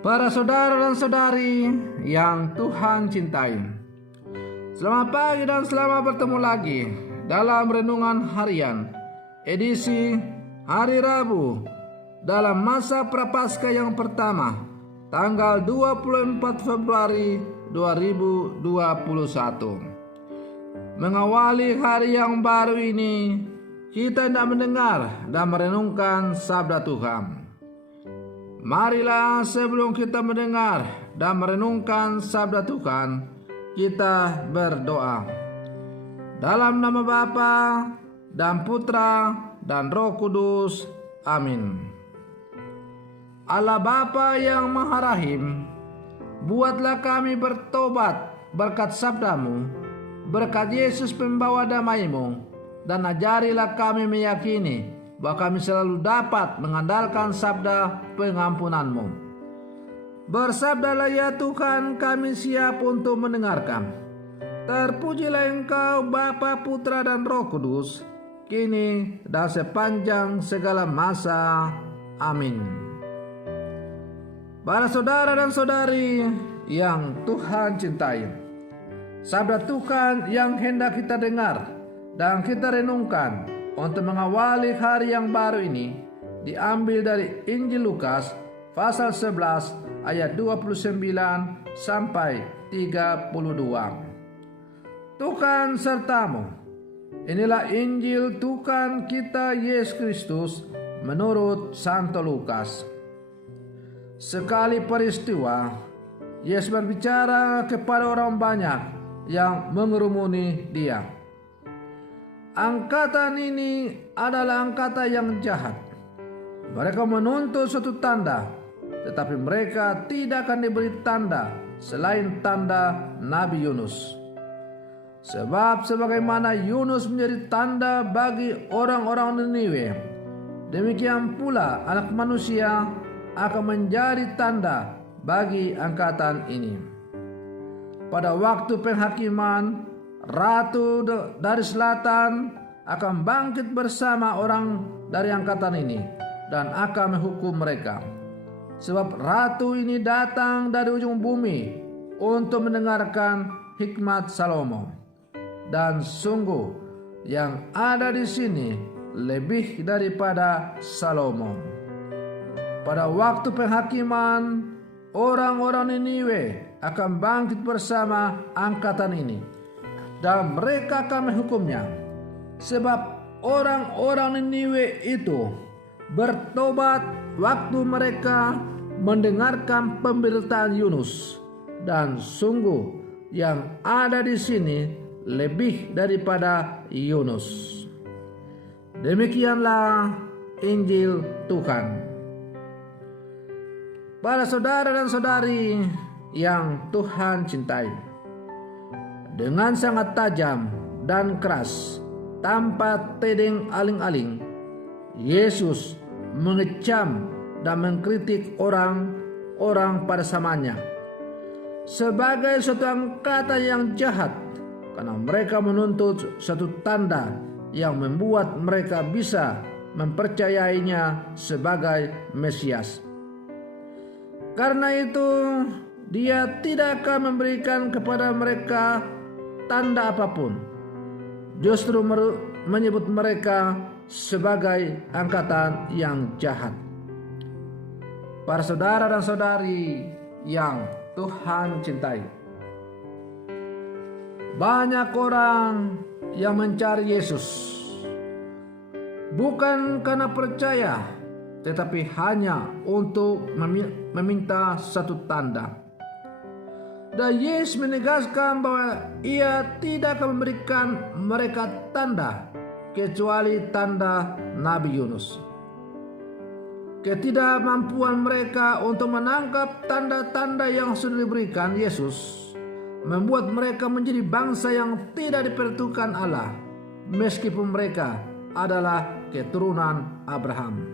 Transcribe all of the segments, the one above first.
Para saudara dan saudari yang Tuhan cintai, selamat pagi dan selamat bertemu lagi dalam Renungan Harian edisi hari Rabu dalam masa Prapaskah yang pertama, tanggal 24 Februari 2021. Mengawali hari yang baru ini, kita hendak mendengar dan merenungkan sabda Tuhan. Marilah sebelum kita mendengar dan merenungkan sabda Tuhan, kita berdoa. Dalam nama Bapa dan Putra dan Roh Kudus. Amin. Allah Bapa yang Maha Rahim, buatlah kami bertobat berkat sabdamu, berkat Yesus pembawa damai-Mu, dan ajarilah kami meyakini bahwa kami selalu dapat mengandalkan sabda pengampunan-Mu. Bersabdalah ya Tuhan, kami siap untuk mendengarkan. Terpujilah Engkau Bapa, Putra dan Roh Kudus, kini dan sepanjang segala masa. Amin. Para saudara dan saudari yang Tuhan cintai, sabda Tuhan yang hendak kita dengar dan kita renungkan untuk mengawali hari yang baru ini diambil dari Injil Lukas pasal 11 ayat 29 sampai 32. Tuhan sertamu. Inilah Injil Tuhan kita Yesus Kristus menurut Santo Lukas. Sekali peristiwa, Yesus berbicara kepada orang banyak yang mengerumuni Dia. Angkatan ini adalah angkatan yang jahat. Mereka menuntut suatu tanda, tetapi mereka tidak akan diberi tanda selain tanda Nabi Yunus. Sebab sebagaimana Yunus menjadi tanda bagi orang-orang Niniwe, demikian pula Anak Manusia akan menjadi tanda bagi angkatan ini. Pada waktu penghakiman, Ratu dari selatan akan bangkit bersama orang dari angkatan ini dan akan menghukum mereka. Sebab ratu ini datang dari ujung bumi untuk mendengarkan hikmat Salomo. Dan sungguh yang ada di sini lebih daripada Salomo. Pada waktu penghakiman, orang-orang Niniwe akan bangkit bersama angkatan ini dan mereka akan menghukumnya. Sebab orang-orang Niniwe itu bertobat waktu mereka mendengarkan pemberitaan Yunus, dan sungguh yang ada di sini lebih daripada Yunus. Demikianlah Injil Tuhan. Para saudara dan saudari yang Tuhan cintai, dengan sangat tajam dan keras, tanpa tedeng aling-aling, Yesus mengecam dan mengkritik orang-orang pada zamannya sebagai suatu angkatan yang jahat, karena mereka menuntut satu tanda yang membuat mereka bisa mempercayainya sebagai Mesias. Karena itu, Dia tidak akan memberikan kepada mereka tanda apapun, justru menyebut mereka sebagai angkatan yang jahat. Para saudara dan saudari yang Tuhan cintai, banyak orang yang mencari Yesus bukan karena percaya, tetapi hanya untuk meminta satu tanda. Dan Yesus menegaskan bahwa Ia tidak akan memberikan mereka tanda kecuali tanda Nabi Yunus. Ketidakmampuan mereka untuk menangkap tanda-tanda yang sudah diberikan Yesus membuat mereka menjadi bangsa yang tidak diperhitungkan Allah, meskipun mereka adalah keturunan Abraham.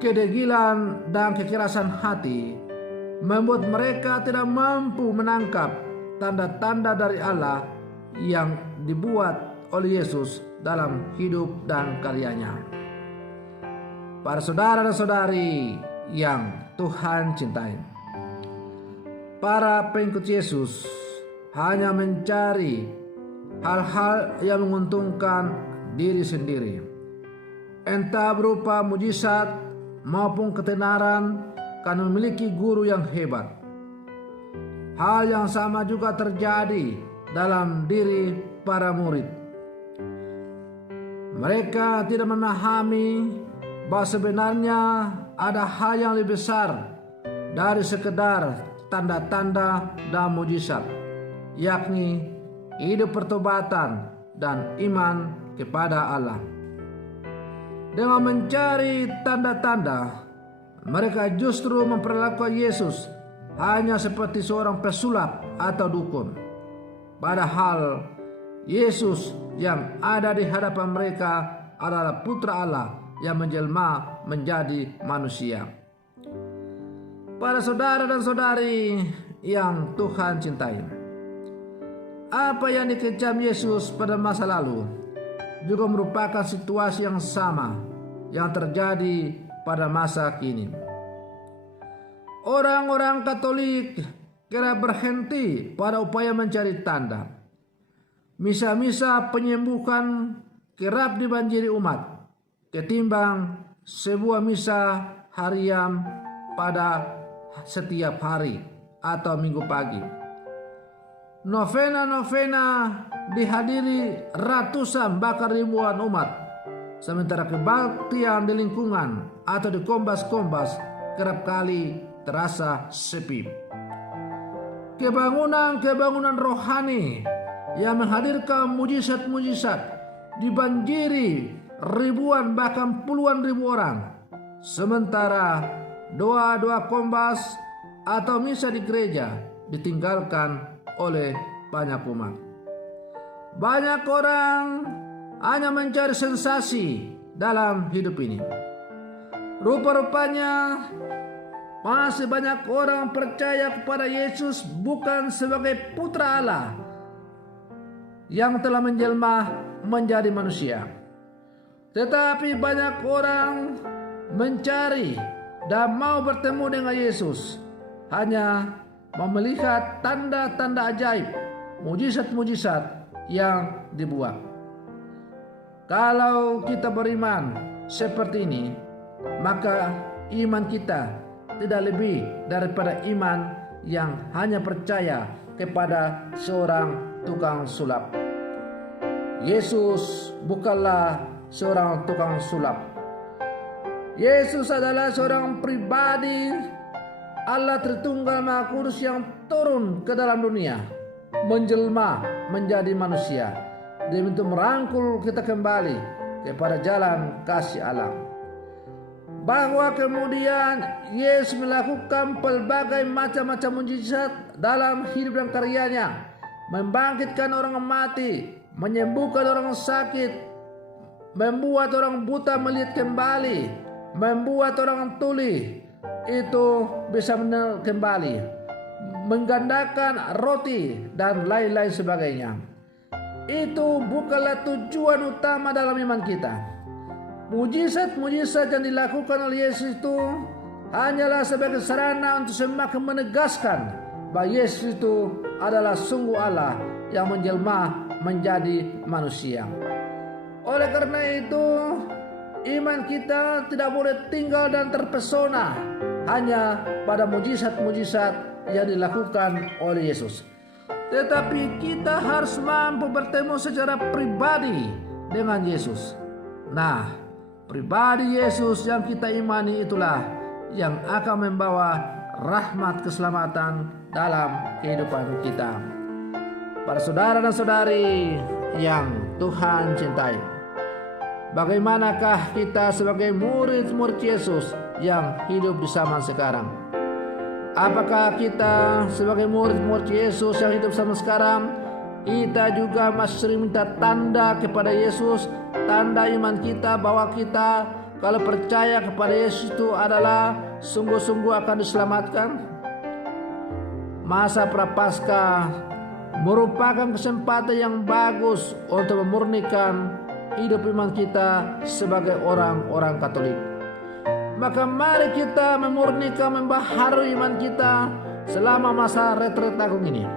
Kedegilan dan kekerasan hati membuat mereka tidak mampu menangkap tanda-tanda dari Allah yang dibuat oleh Yesus dalam hidup dan karyanya. Para saudara dan saudari yang Tuhan cintai. Para pengikut Yesus hanya mencari hal-hal yang menguntungkan diri sendiri, entah berupa mujizat maupun ketenaran karena memiliki guru yang hebat. Hal yang sama juga terjadi dalam diri para murid. Mereka tidak memahami bahwa sebenarnya ada hal yang lebih besar dari sekedar tanda-tanda dan mujizat, yakni hidup pertobatan dan iman kepada Allah. Dengan mencari tanda-tanda, mereka justru memperlakukan Yesus hanya seperti seorang pesulap atau dukun. Padahal Yesus yang ada di hadapan mereka adalah Putra Allah yang menjelma menjadi manusia. Para saudara dan saudari yang Tuhan cintai, apa yang dikecam Yesus pada masa lalu juga merupakan situasi yang sama yang terjadi pada masa kini. Orang-orang Katolik kerap berhenti pada upaya mencari tanda. Misa-misa penyembuhan kerap dibanjiri umat ketimbang sebuah misa harian pada setiap hari atau minggu pagi. Novena dihadiri ratusan bahkan ribuan umat, sementara kebaktian di lingkungan atau di kombas-kombas kerap kali terasa sepi. Kebangunan rohani yang menghadirkan mujizat-mujizat dibanjiri ribuan bahkan puluhan ribu orang, sementara doa-doa kombas atau misa di gereja ditinggalkan oleh banyak umat. Banyak orang hanya mencari sensasi dalam hidup ini. Rupa-rupanya masih banyak orang percaya kepada Yesus bukan sebagai Putra Allah yang telah menjelma menjadi manusia, tetapi banyak orang mencari dan mau bertemu dengan Yesus hanya melihat tanda-tanda ajaib, mujizat-mujizat yang dibuat. Kalau kita beriman seperti ini, maka iman kita tidak lebih daripada iman yang hanya percaya kepada seorang tukang sulap. Yesus bukanlah seorang tukang sulap. Yesus adalah seorang pribadi Allah Tritunggal Maha Kudus yang turun ke dalam dunia, menjelma menjadi manusia demi untuk merangkul kita kembali kepada jalan kasih Allah. Bahwa kemudian Yesus melakukan pelbagai macam-macam mujizat dalam hidup dan karyanya, membangkitkan orang mati, menyembuhkan orang sakit, membuat orang buta melihat kembali, membuat orang tuli itu bisa mendengar kembali, menggandakan roti dan lain-lain sebagainya. Itu bukanlah tujuan utama dalam iman kita. Mujizat-mujizat yang dilakukan oleh Yesus itu hanyalah sebagai sarana untuk semakin menegaskan bahwa Yesus itu adalah sungguh Allah yang menjelma menjadi manusia. Oleh karena itu, iman kita tidak boleh tinggal dan terpesona hanya pada mujizat-mujizat yang dilakukan oleh Yesus, tetapi kita harus mampu bertemu secara pribadi dengan Yesus. Nah, pribadi Yesus yang kita imani itulah yang akan membawa rahmat keselamatan dalam kehidupan kita. Para saudara dan saudari yang Tuhan cintai, bagaimanakah kita sebagai murid-murid Yesus yang hidup di zaman sekarang? Apakah kita sebagai murid-murid Yesus yang hidup zaman sekarang, kita juga masih sering minta tanda kepada Yesus, tanda iman kita bahwa kita kalau percaya kepada Yesus itu adalah sungguh-sungguh akan diselamatkan? Masa Prapaskah merupakan kesempatan yang bagus untuk memurnikan hidup iman kita sebagai orang-orang Katolik. maka mari kita memurnikan, membaharui iman kita selama masa retret agung ini.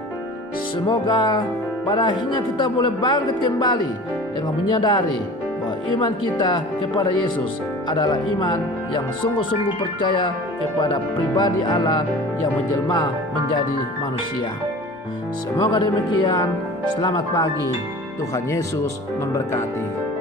Semoga pada akhirnya kita boleh bangkit kembali dengan menyadari bahwa iman kita kepada Yesus adalah iman yang sungguh-sungguh percaya kepada pribadi Allah yang menjelma menjadi manusia. Semoga demikian. Selamat pagi. Tuhan Yesus memberkati.